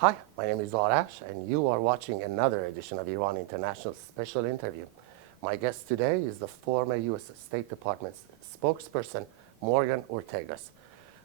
Hi, my name is Ortagus, and you are watching another edition of Iran International Special Interview. My guest today is the former U.S. State Department's spokesperson, Morgan Ortagus,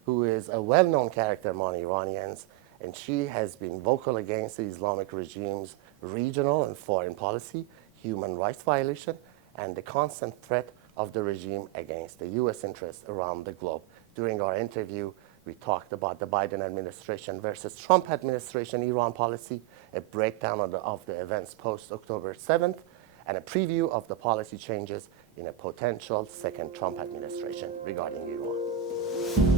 who is a well-known character among Iranians, and she has been vocal against the Islamic regime's regional and foreign policy, human rights violation, and the constant threat of the regime against the U.S. interests around the globe. During our interview, we talked about the Biden administration versus Trump administration Iran policy, a breakdown of the events post-October 7th, and a preview of the policy changes in a potential second Trump administration regarding Iran.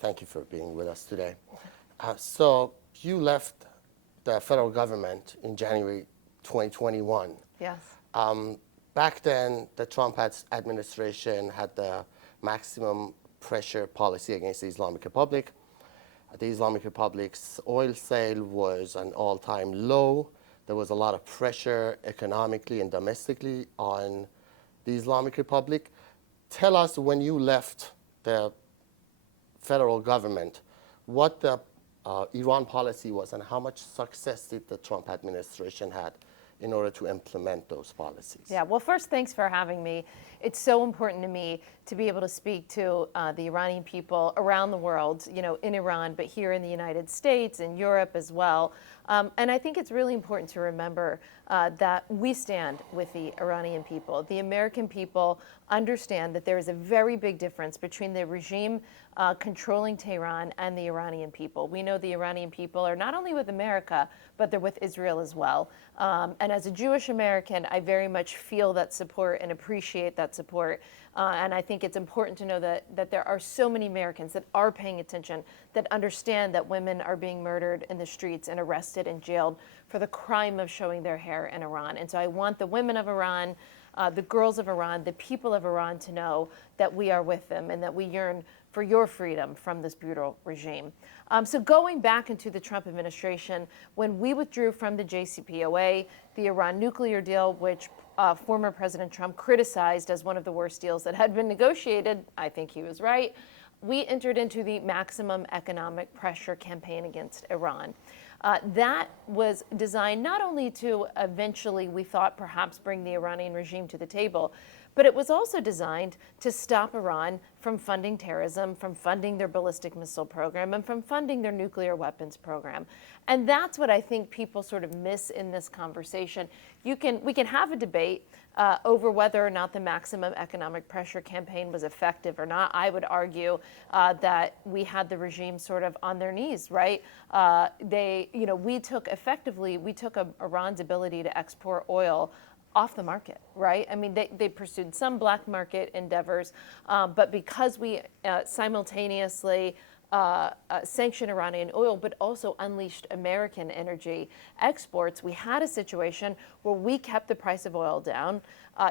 Thank you for being with us today. So you left the federal government in January 2021. Yes. Back then, the Trump administration had the maximum pressure policy against the Islamic Republic. The Islamic Republic's oil sale was an all-time low. There was a lot of pressure economically and domestically on the Islamic Republic. Tell us, when you left the federal government, what the Iran policy was and how much success did the Trump administration had in order to implement those policies? Yeah, well, first, thanks for having me. It's so important to me to be able to speak to the Iranian people around the world, in Iran, but here in the United States and Europe as well. And I think it's really important to remember that we stand with the Iranian people. The American people understand that there is a very big difference between the regime controlling Tehran and the Iranian people. We know the Iranian people are not only with America, but they're with Israel as well. And as a Jewish American, I very much feel that support and appreciate that support. And I think it's important to know that there are so many Americans that are paying attention, that understand that women are being murdered in the streets and arrested and jailed for the crime of showing their hair in Iran. And so I want the women of Iran, the girls of Iran, the people of Iran to know that we are with them and that we yearn for your freedom from this brutal regime. So going back into the Trump administration, when we withdrew from the JCPOA, the Iran nuclear deal, which former President Trump criticized as one of the worst deals that had been negotiated, I think he was right, we entered into the maximum economic pressure campaign against Iran. That was designed not only to eventually, we thought, perhaps bring the Iranian regime to the table, but it was also designed to stop Iran from funding terrorism, from funding their ballistic missile program, and from funding their nuclear weapons program. And that's what I think people sort of miss in this conversation. We can have a debate over whether or not the maximum economic pressure campaign was effective or not. I would argue that we had the regime sort of on their knees, right? We took Iran's ability to export oil off the market, right? I mean, they pursued some black market endeavors, but because we simultaneously sanctioned Iranian oil, but also unleashed American energy exports, we had a situation where we kept the price of oil down.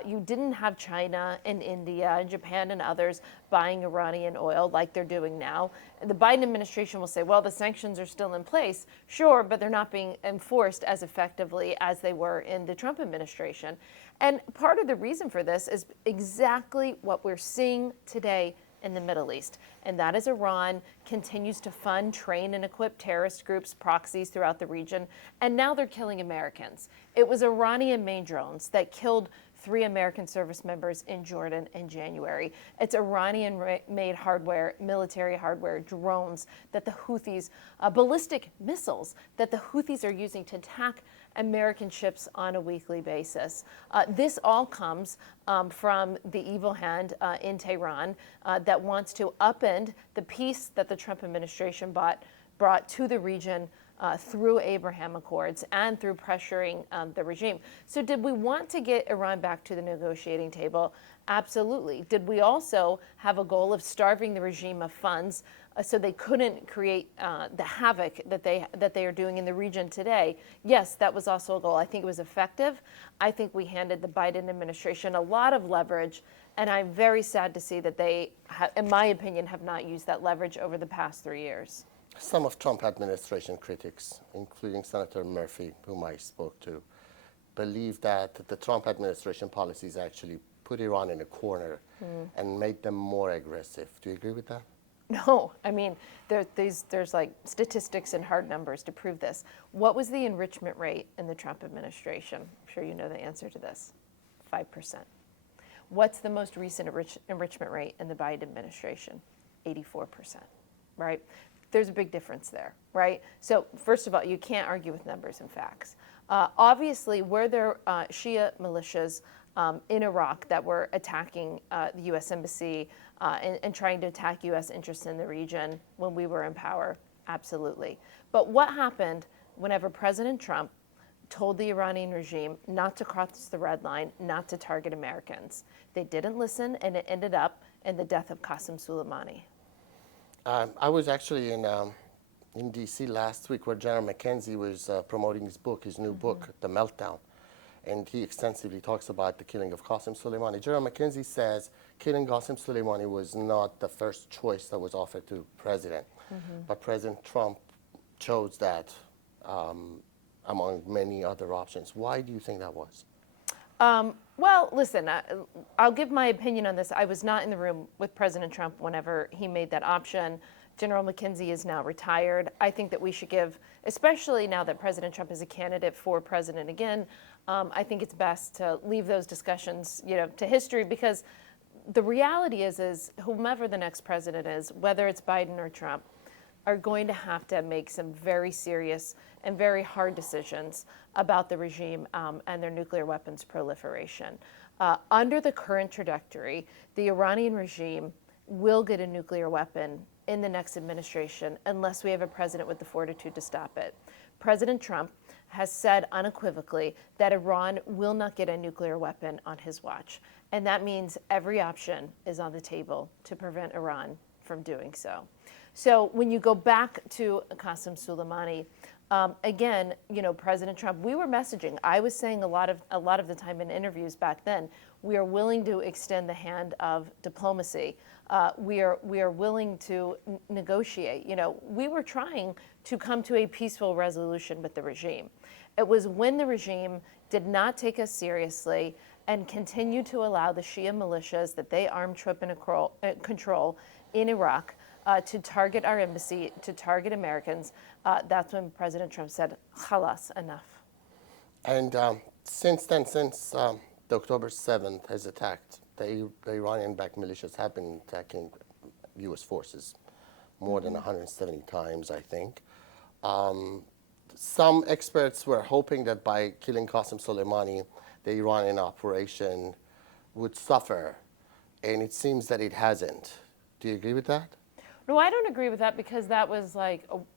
You didn't have China and India and Japan and others buying Iranian oil like they're doing now. The Biden administration will say, well, the sanctions are still in place. Sure, but they're not being enforced as effectively as they were in the Trump administration. And part of the reason for this is exactly what we're seeing today in the Middle East. And that is Iran continues to fund, train, and equip terrorist groups, proxies throughout the region. And now they're killing Americans. It was Iranian-made drones that killed 3 American service members in Jordan in January. It's Iranian-made hardware, military hardware, drones that the Houthis, ballistic missiles that the Houthis are using to attack American ships on a weekly basis. This all comes from the evil hand in Tehran that wants to upend the peace that the Trump administration brought to the region through Abraham Accords and through pressuring the regime. So did we want to get Iran back to the negotiating table? Absolutely. Did we also have a goal of starving the regime of funds so they couldn't create the havoc that they are doing in the region today? Yes, that was also a goal. I think it was effective. I think we handed the Biden administration a lot of leverage, and I'm very sad to see that they, in my opinion, have not used that leverage over the past 3 years. Some of Trump administration critics, including Senator Murphy, whom I spoke to, believe that the Trump administration policies actually put Iran in a corner and made them more aggressive. Do you agree with that? No, I mean, there's like statistics and hard numbers to prove this. What was the enrichment rate in the Trump administration? I'm sure you know the answer to this. 5%. What's the most recent enrichment rate in the Biden administration? 84%, right? There's a big difference there, right? So first of all, you can't argue with numbers and facts. Obviously, were there Shia militias in Iraq that were attacking the U.S. Embassy and trying to attack U.S. interests in the region when we were in power? Absolutely. But what happened whenever President Trump told the Iranian regime not to cross the red line, not to target Americans? They didn't listen, and it ended up in the death of Qasem Soleimani. I was actually in D.C. last week where General McKenzie was promoting his new book, The Meltdown. And he extensively talks about the killing of Qasem Soleimani. General McKenzie says killing Qasem Soleimani was not the first choice that was offered to president. But President Trump chose that among many other options. Why do you think that was? Well, listen, I'll give my opinion on this. I was not in the room with President Trump whenever he made that option. General McKenzie is now retired. I think that we should give, especially now that President Trump is a candidate for president again, I think it's best to leave those discussions, to history, because the reality is whomever the next president is, whether it's Biden or Trump, are going to have to make some very serious and very hard decisions about the regime and their nuclear weapons proliferation. Under the current trajectory, the Iranian regime will get a nuclear weapon in the next administration unless we have a president with the fortitude to stop it. President Trump has said unequivocally that Iran will not get a nuclear weapon on his watch. And that means every option is on the table to prevent Iran from doing so. So when you go back to Qasem Soleimani, again, President Trump, we were messaging. I was saying a lot of the time in interviews back then, we are willing to extend the hand of diplomacy. We are willing to negotiate. We were trying to come to a peaceful resolution with the regime. It was when the regime did not take us seriously and continued to allow the Shia militias that they armed, trip, and control in Iraq to target our embassy, to target Americans. That's when President Trump said, "Khalas, enough." And since then, since the October 7th has attacked, the Iranian-backed militias have been attacking U.S. forces more than 170 times, I think. Some experts were hoping that by killing Qasem Soleimani, the Iranian operation would suffer, and it seems that it hasn't. Do you agree with that? No, I don't agree with that because that was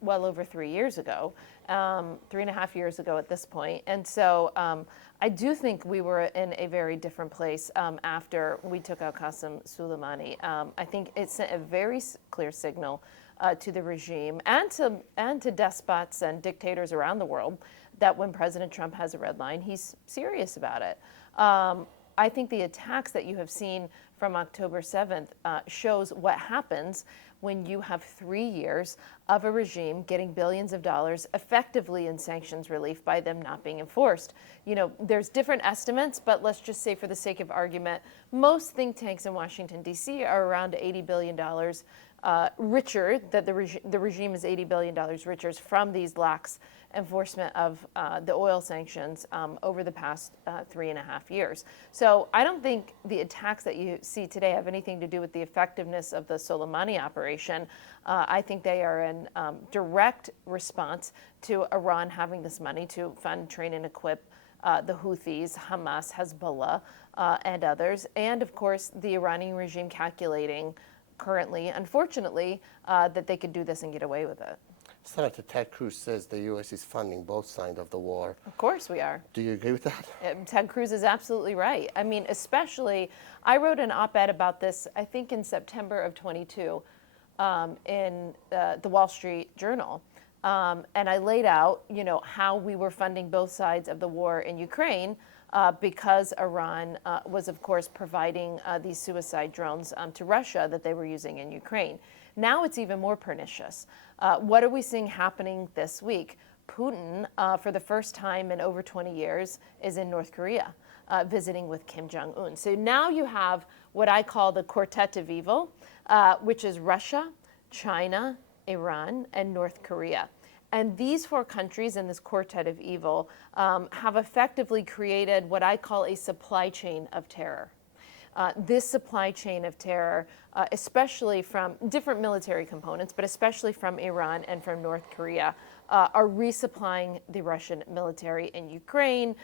well over 3 years ago, 3.5 years ago at this point. And so I do think we were in a very different place after we took out Qasem Soleimani. I think it sent a very clear signal to the regime and to despots and dictators around the world that when President Trump has a red line, he's serious about it. I think the attacks that you have seen from October 7th shows what happens when you have 3 years of a regime getting billions of dollars effectively in sanctions relief by them not being enforced. There's different estimates, but let's just say for the sake of argument, most think tanks in Washington, D.C. are around $80 billion richer, that the regime is $80 billion richer from these lax enforcement of the oil sanctions over the past 3.5 years. So I don't think the attacks that you see today have anything to do with the effectiveness of the Soleimani operation. I think they are in direct response to Iran having this money to fund, train, and equip the Houthis, Hamas, Hezbollah, and others. And of course, the Iranian regime calculating currently, unfortunately, that they could do this and get away with it. Senator Ted Cruz says the U.S. is funding both sides of the war. Of course we are. Do you agree with that? Ted Cruz is absolutely right. I mean, especially, I wrote an op-ed about this, I think in September of 22 in the Wall Street Journal. And I laid out, how we were funding both sides of the war in Ukraine because Iran was, of course, providing these suicide drones to Russia that they were using in Ukraine. Now it's even more pernicious. What are we seeing happening this week? Putin, for the first time in over 20 years, is in North Korea, visiting with Kim Jong-un. So now you have what I call the quartet of evil, which is Russia, China, Iran, and North Korea. And these four countries in this quartet of evil have effectively created what I call a supply chain of terror. This supply chain of terror, especially from different military components, but especially from Iran and from North Korea, are resupplying the Russian military in Ukraine.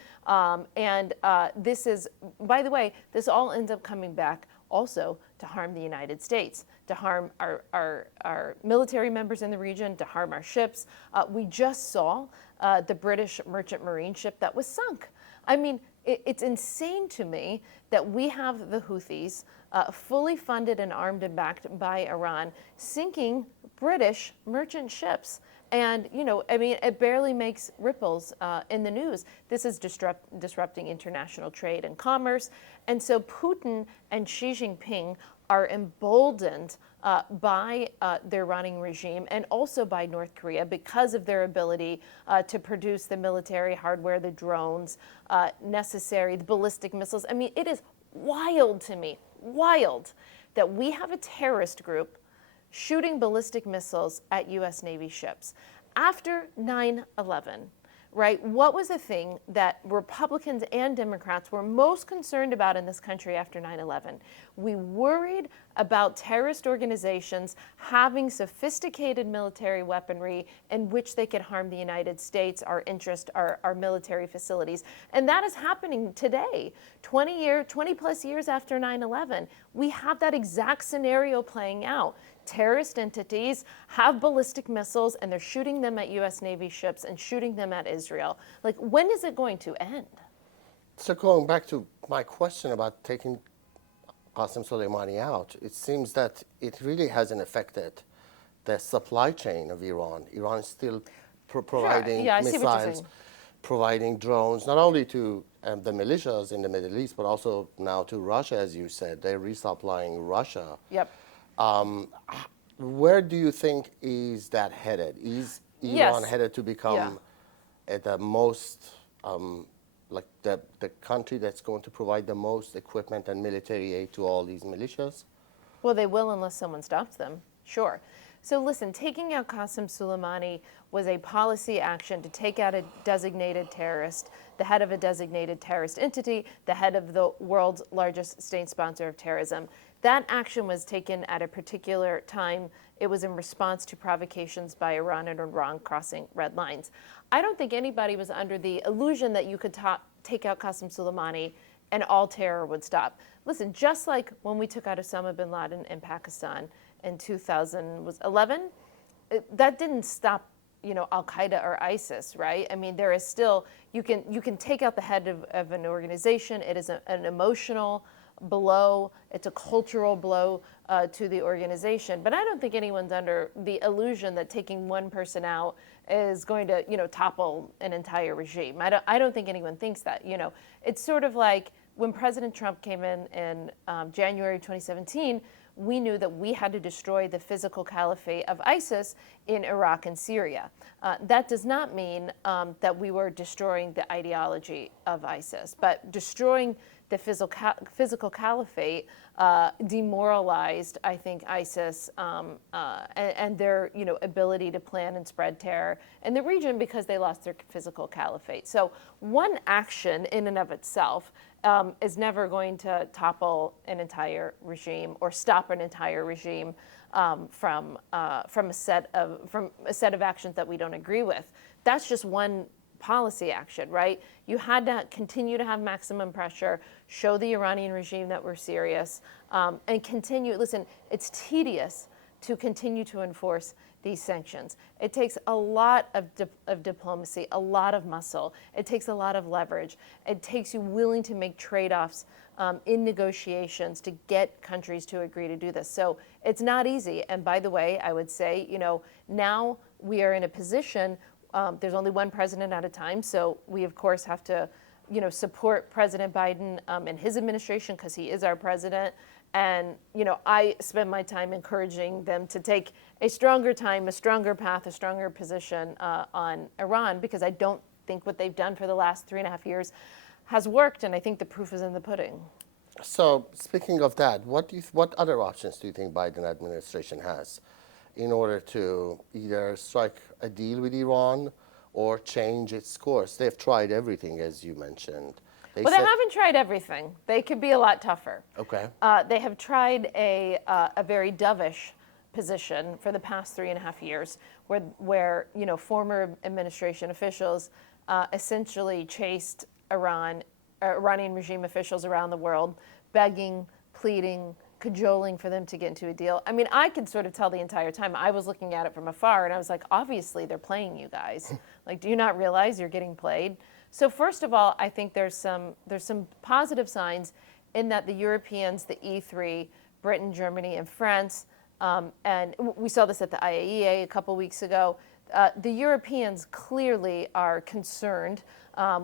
This is, by the way, this all ends up coming back also to harm the United States, to harm our military members in the region, to harm our ships. We just saw the British merchant marine ship that was sunk. I mean, it's insane to me that we have the Houthis fully funded and armed and backed by Iran sinking British merchant ships. And, you know, I mean, it barely makes ripples in the news. This is disrupting international trade and commerce. And so Putin and Xi Jinping are emboldened by the Iranian regime and also by North Korea because of their ability to produce the military hardware, the drones necessary, the ballistic missiles. I mean, it is wild to me, wild, that we have a terrorist group shooting ballistic missiles at U.S. Navy ships. After 9/11, right, what was the thing that Republicans and Democrats were most concerned about in this country after 9/11? We worried about terrorist organizations having sophisticated military weaponry in which they could harm the United States, our interest, our military facilities. And that is happening today, 20 plus years after 9/11. We have that exact scenario playing out. Terrorist entities have ballistic missiles and they're shooting them at U.S. Navy ships and shooting them at Israel. Like, when is it going to end? So going back to my question about taking Qasem Soleimani out, it seems that it really hasn't affected the supply chain of Iran. Iran is still providing Yeah, I see what you're missiles, saying. providing drones, not only to the militias in the Middle East, but also now to Russia, as you said. They're resupplying Russia. Yep. Where do you think is that headed? Is Iran headed to become the most, like the country that's going to provide the most equipment and military aid to all these militias? Well, they will unless someone stops them, sure. So listen, taking out Qasem Soleimani was a policy action to take out a designated terrorist, the head of a designated terrorist entity, the head of the world's largest state sponsor of terrorism. That action was taken at a particular time. It was in response to provocations by Iran and Iran crossing red lines. I don't think anybody was under the illusion that you could take out Qasem Soleimani and all terror would stop. Listen, just like when we took out Osama bin Laden in Pakistan in 2011, that didn't stop, you know, Al-Qaeda or ISIS, right? I mean, there is still, you can take out the head of an organization. It is an emotional blow. It's a cultural blow to the organization. But I don't think anyone's under the illusion that taking one person out is going to, you know, topple an entire regime. I don't think anyone thinks that. You know, it's sort of like when President Trump came in January 2017. We knew that we had to destroy the physical caliphate of ISIS in Iraq and Syria. That does not mean that we were destroying the ideology of ISIS, but destroying the physical caliphate demoralized, I think, ISIS and their, you know, ability to plan and spread terror in the region because they lost their physical caliphate. So one action in and of itself is never going to topple an entire regime or stop an entire regime from a set of actions that we don't agree with. That's just one policy action, right? You had to continue to have maximum pressure, show the Iranian regime that we're serious, and continue. Listen, it's tedious to continue to enforce these sanctions. It takes a lot of diplomacy, a lot of muscle. It takes a lot of leverage. It takes you willing to make trade-offs in negotiations to get countries to agree to do this. So it's not easy. And by the way, I would say, you know, now we are in a position, there's only one president at a time, so we of course have to support President Biden and his administration because he is our president. And, I spend my time encouraging them to take a stronger time, a stronger path, a stronger position on Iran, because I don't think what they've done for the last 3.5 years has worked. And I think the proof is in the pudding. So speaking of that, what other options do you think Biden administration has in order to either strike a deal with Iran or change its course? They've tried everything, as you mentioned. They haven't tried everything. They could be a lot tougher. Okay. They have tried a very dovish position for the past 3.5 years, where former administration officials essentially chased Iranian regime officials around the world, begging, pleading, cajoling for them to get into a deal. I mean, I could sort of tell the entire time. I was looking at it from afar, and I was like, obviously they're playing you guys. Like, do you not realize you're getting played? So first of all, I think there's some positive signs in that the Europeans, the E3, Britain, Germany, and France, and we saw this at the IAEA a couple weeks ago, the Europeans clearly are concerned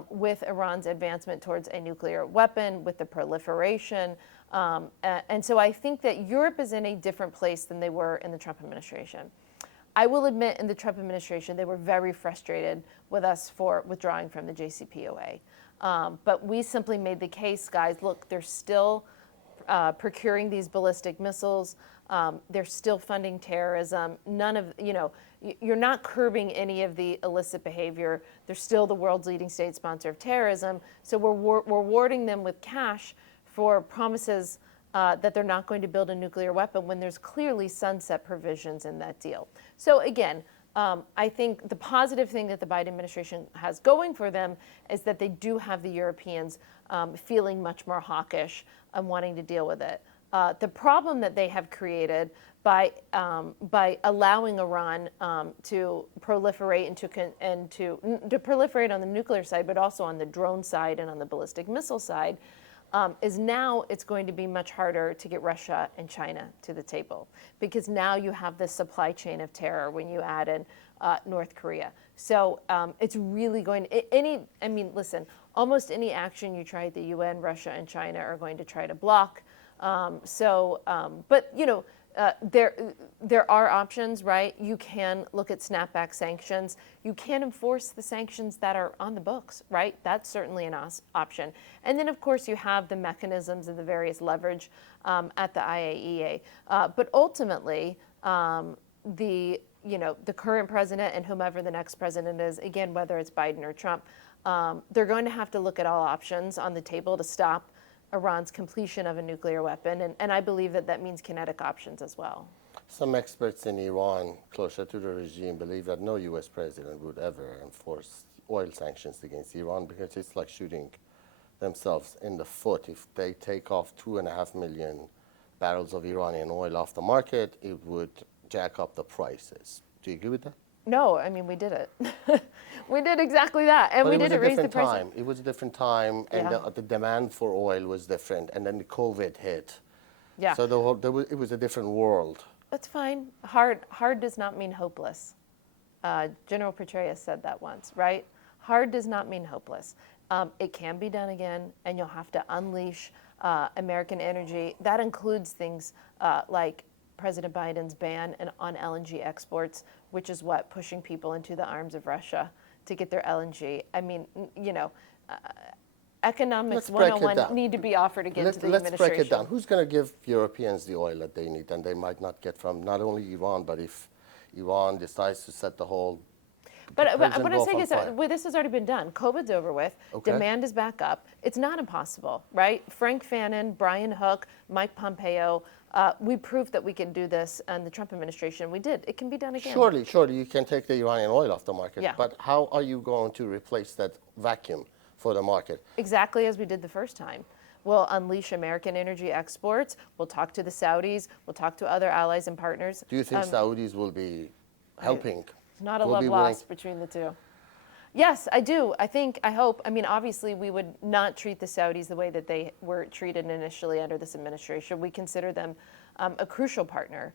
with Iran's advancement towards a nuclear weapon, with the proliferation. And so I think that Europe is in a different place than they were in the Trump administration. I will admit, in the Trump administration, they were very frustrated with us for withdrawing from the JCPOA. But we simply made the case, guys, look, they're still procuring these ballistic missiles. They're still funding terrorism. None of, you're not curbing any of the illicit behavior. They're still the world's leading state sponsor of terrorism. So we're rewarding them with cash for promises that they're not going to build a nuclear weapon when there's clearly sunset provisions in that deal. So again, I think the positive thing that the Biden administration has going for them is that they do have the Europeans feeling much more hawkish and wanting to deal with it. The problem that they have created by allowing Iran to proliferate and to proliferate on the nuclear side, but also on the drone side and on the ballistic missile side, is now it's going to be much harder to get Russia and China to the table, because now you have this supply chain of terror when you add in North Korea. So it's really going to, listen, almost any action you try at the UN, Russia and China are going to try to block. There are options, right? You can look at snapback sanctions. You can enforce the sanctions that are on the books, right? That's certainly an option. And then, of course, you have the mechanisms and the various leverage at the IAEA. But ultimately, the current president and whomever the next president is, again, whether it's Biden or Trump, they're going to have to look at all options on the table to stop Iran's completion of a nuclear weapon, and I believe that means kinetic options as well. Some experts in Iran, closer to the regime, believe that no U.S. president would ever enforce oil sanctions against Iran, because it's like shooting themselves in the foot. If they take off 2.5 million barrels of Iranian oil off the market, it would jack up the prices. Do you agree with that? No, we did it. We did exactly that, and we didn't raise the price. It was a different time, and the demand for oil was different, and then the COVID hit. Yeah. So it was a different world. That's fine. Hard does not mean hopeless. General Petraeus said that once, right? Hard does not mean hopeless. It can be done again, and you'll have to unleash American energy. That includes things like President Biden's ban on LNG exports, which is pushing people into the arms of Russia to get their LNG. Economics 101 need to be offered again to the administration. Let's break it down. Who's going to give Europeans the oil that they need and they might not get from not only Iran, but if Iran decides to set the whole But what I'm saying is that this has already been done. COVID's over with. Okay. Demand is back up. It's not impossible, right? Frank Fannon, Brian Hook, Mike Pompeo, we proved that we can do this, and the Trump administration, we did. It can be done again. Surely, you can take the Iranian oil off the market. Yeah. But how are you going to replace that vacuum for the market? Exactly as we did the first time. We'll unleash American energy exports. We'll talk to the Saudis. We'll talk to other allies and partners. Do you think Saudis will be helping? Not a love lost between the two. Yes, I do. I hope. I mean, obviously, we would not treat the Saudis the way that they were treated initially under this administration. We consider them a crucial partner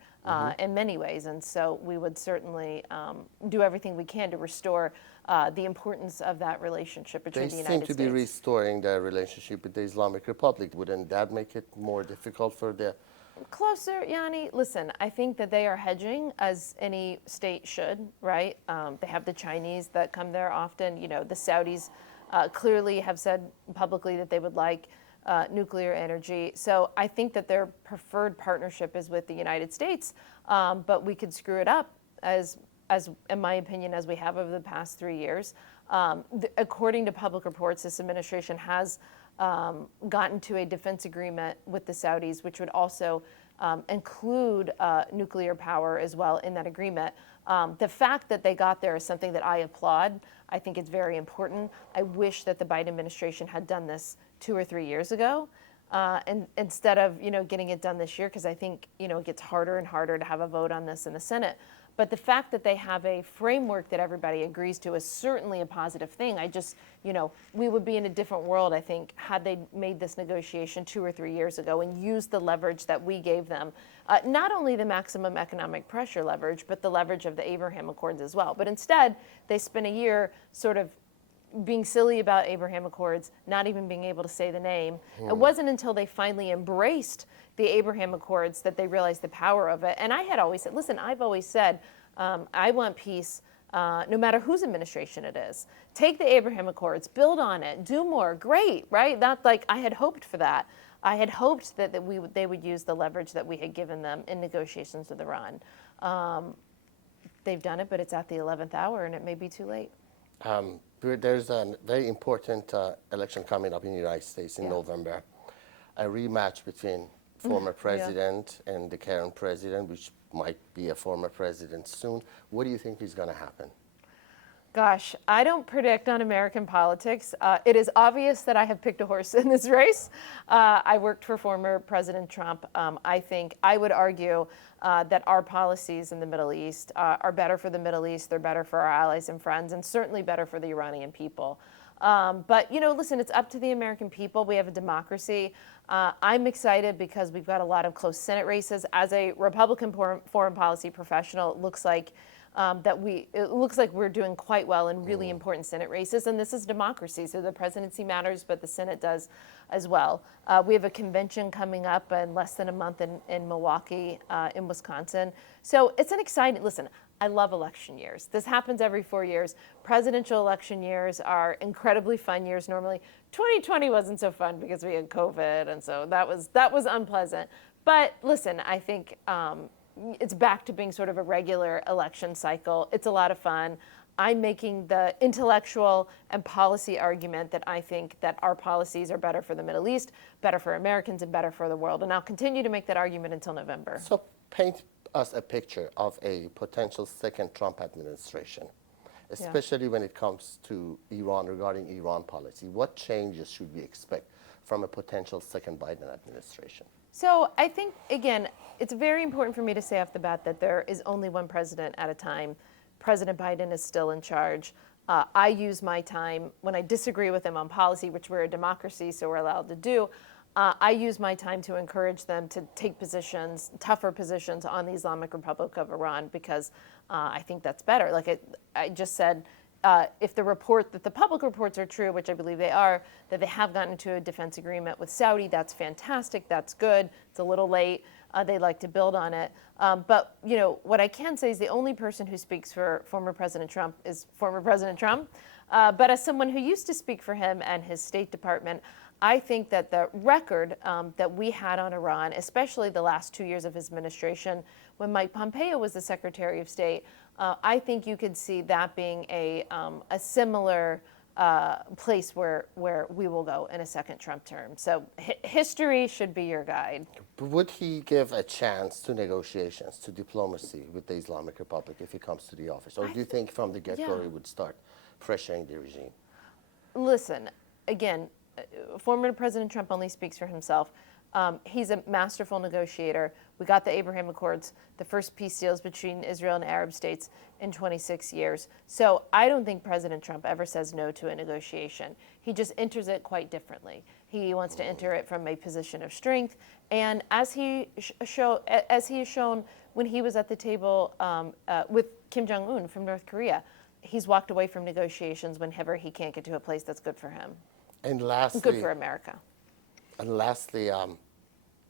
in many ways. And so we would certainly do everything we can to restore the importance of that relationship between They the seem United to States. be restoring their relationship with the Islamic Republic. Wouldn't that make it more difficult for the... Closer, Yanni. Listen, I think that they are hedging as any state should, right? They have the Chinese that come there often. You know, the Saudis clearly have said publicly that they would like nuclear energy. So I think that their preferred partnership is with the United States, but we could screw it up as in my opinion, as we have over the past 3 years. According to public reports, this administration has gotten to a defense agreement with the Saudis, which would also include nuclear power as well in that agreement. The fact that they got there is something that I applaud. I think it's very important. I wish that the Biden administration had done this 2 or 3 years ago, and instead of getting it done this year, because I think it gets harder and harder to have a vote on this in the Senate. But the fact that they have a framework that everybody agrees to is certainly a positive thing. I just, we would be in a different world, I think, had they made this negotiation 2 or 3 years ago and used the leverage that we gave them. Not only the maximum economic pressure leverage, but the leverage of the Abraham Accords as well. But instead, they spent a year sort of being silly about Abraham Accords, not even being able to say the name. It wasn't until they finally embraced the Abraham Accords that they realized the power of it. And I had always said, listen, I've always said, I want peace no matter whose administration it is. Take the Abraham Accords, build on it, do more, great, right? That, like, I had hoped for that. I had hoped that they would use the leverage that we had given them in negotiations with Iran. They've done it, but it's at the 11th hour, and it may be too late. There's a very important election coming up in the United States in November. A rematch between former president and the current president, which might be a former president soon. What do you think is going to happen? Gosh, I don't predict on American politics. It is obvious that I have picked a horse in this race. I worked for former President Trump. I would argue that our policies in the Middle East are better for the Middle East, they're better for our allies and friends, and certainly better for the Iranian people. But, listen, it's up to the American people. We have a democracy. I'm excited because we've got a lot of close Senate races. As a Republican foreign policy professional, it looks like we're doing quite well in really important Senate races, and this is democracy. So the presidency matters, but the Senate does as well. We have a convention coming up in less than a month in Milwaukee, in Wisconsin. So it's an exciting, listen, I love election years. This happens every 4 years. Presidential election years are incredibly fun years normally. 2020 wasn't so fun because we had COVID, and so that was unpleasant. But listen, I think it's back to being sort of a regular election cycle. It's a lot of fun. I'm making the intellectual and policy argument that I think that our policies are better for the Middle East, better for Americans, and better for the world. And I'll continue to make that argument until November. So paint us a picture of a potential second Trump administration, especially when it comes to Iran, regarding Iran policy. What changes should we expect from a potential second Biden administration? So I think, again, it's very important for me to say off the bat that there is only one president at a time. President Biden is still in charge. I use my time when I disagree with him on policy, which we're a democracy, so we're allowed to do. I use my time to encourage them to take positions, tougher positions on the Islamic Republic of Iran, because I think that's better. Like I just said, if the public reports are true, which I believe they are, that they have gotten into a defense agreement with Saudi, that's fantastic, that's good. It's a little late. They'd like to build on it. But, what I can say is the only person who speaks for former President Trump is former President Trump. But as someone who used to speak for him and his State Department, I think that the record that we had on Iran, especially the last 2 years of his administration, when Mike Pompeo was the Secretary of State, I think you could see that being a similar place where we will go in a second Trump term. So history should be your guide. Would he give a chance to negotiations, to diplomacy with the Islamic Republic if he comes to the office? Or do you think from the get-go he would start pressuring the regime? Listen, again, former President Trump only speaks for himself. He's a masterful negotiator. We got the Abraham Accords, the first peace deals between Israel and Arab states in 26 years. So I don't think President Trump ever says no to a negotiation. He just enters it quite differently. He wants to enter it from a position of strength, and as he has shown when he was at the table with Kim Jong-un from North Korea, he's walked away from negotiations whenever he can't get to a place that's good for him, And lastly, good for America. And lastly,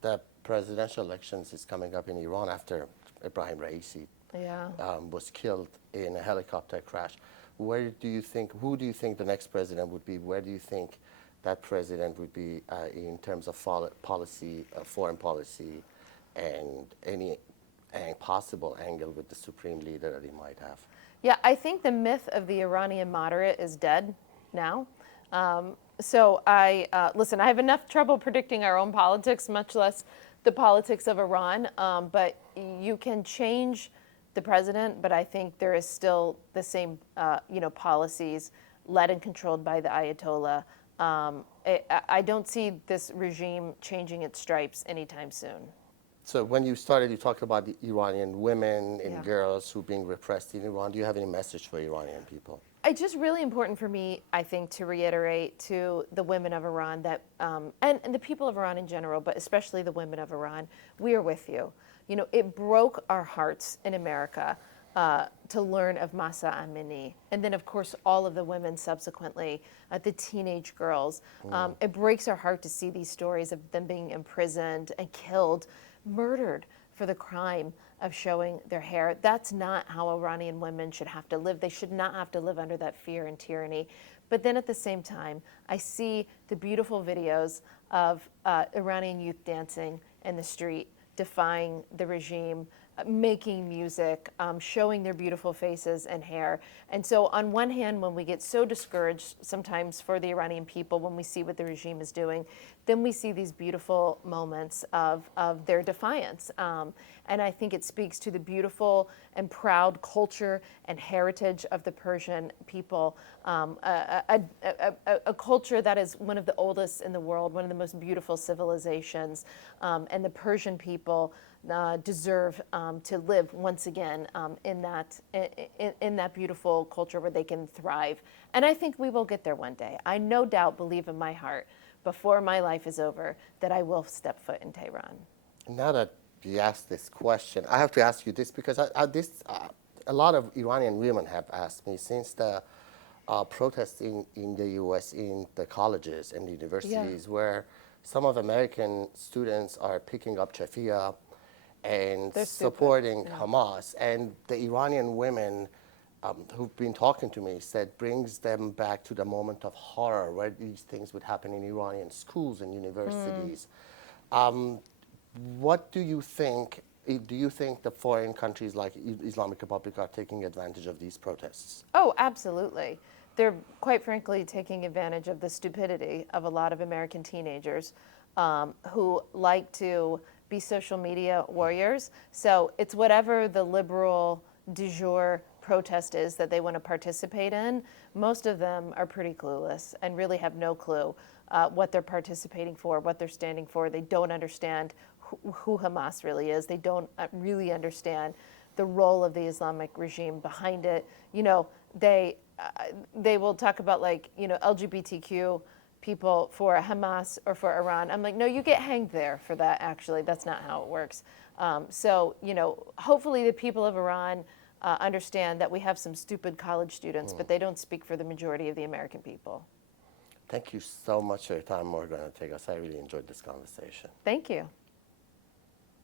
the presidential elections is coming up in Iran after Ibrahim Raisi Yeah. was killed in a helicopter crash. Who do you think the next president would be? Where do you think that president would be in terms of policy, foreign policy, and any possible angle with the supreme leader that he might have? Yeah, I think the myth of the Iranian moderate is dead now. So listen, I have enough trouble predicting our own politics, much less the politics of Iran. But you can change the president, but I think there is still the same, policies led and controlled by the Ayatollah. I don't see this regime changing its stripes anytime soon. So when you started, you talked about the Iranian women and Yeah. girls who are being repressed in Iran. Do you have any message for Iranian people? It's just really important for me, I think, to reiterate to the women of Iran that, and the people of Iran in general, but especially the women of Iran, we are with you. You know, it broke our hearts in America to learn of Mahsa Amini, and then, of course, all of the women subsequently, the teenage girls. It breaks our heart to see these stories of them being imprisoned and killed, murdered for the crime of showing their hair. That's not how Iranian women should have to live. They should not have to live under that fear and tyranny. But then at the same time, I see the beautiful videos of Iranian youth dancing in the street, defying the regime, making music, showing their beautiful faces and hair. And so on one hand, when we get so discouraged sometimes for the Iranian people, when we see what the regime is doing, then we see these beautiful moments of their defiance. And I think it speaks to the beautiful and proud culture and heritage of the Persian people, a culture that is one of the oldest in the world, one of the most beautiful civilizations. And the Persian people deserve to live once again in that beautiful culture where they can thrive. And I think we will get there one day. I no doubt believe in my heart, before my life is over, that I will step foot in Tehran. Now that you asked this question, I have to ask you this because a lot of Iranian women have asked me since the protests in the U.S. in the colleges and the universities, where some of American students are picking up Chafia and supporting Hamas, and the Iranian women who've been talking to me said brings them back to the moment of horror where these things would happen in Iranian schools and universities. What do you think? Do you think the foreign countries like Islamic Republic are taking advantage of these protests? Oh, absolutely. They're quite frankly taking advantage of the stupidity of a lot of American teenagers who like to be social media warriors. So it's whatever the liberal du jour protest is that they want to participate in. Most of them are pretty clueless and really have no clue what they're participating for, what they're standing for. They don't understand who Hamas really is. They don't really understand the role of the Islamic regime behind it. You know, they will talk about LGBTQ people for Hamas or for Iran. I'm like, no, you get hanged there for that, actually. That's not how it works. So, hopefully the people of Iran understand that we have some stupid college students, but they don't speak for the majority of the American people. Thank you so much for your time, Morgan and Ortagus. I really enjoyed this conversation. Thank you.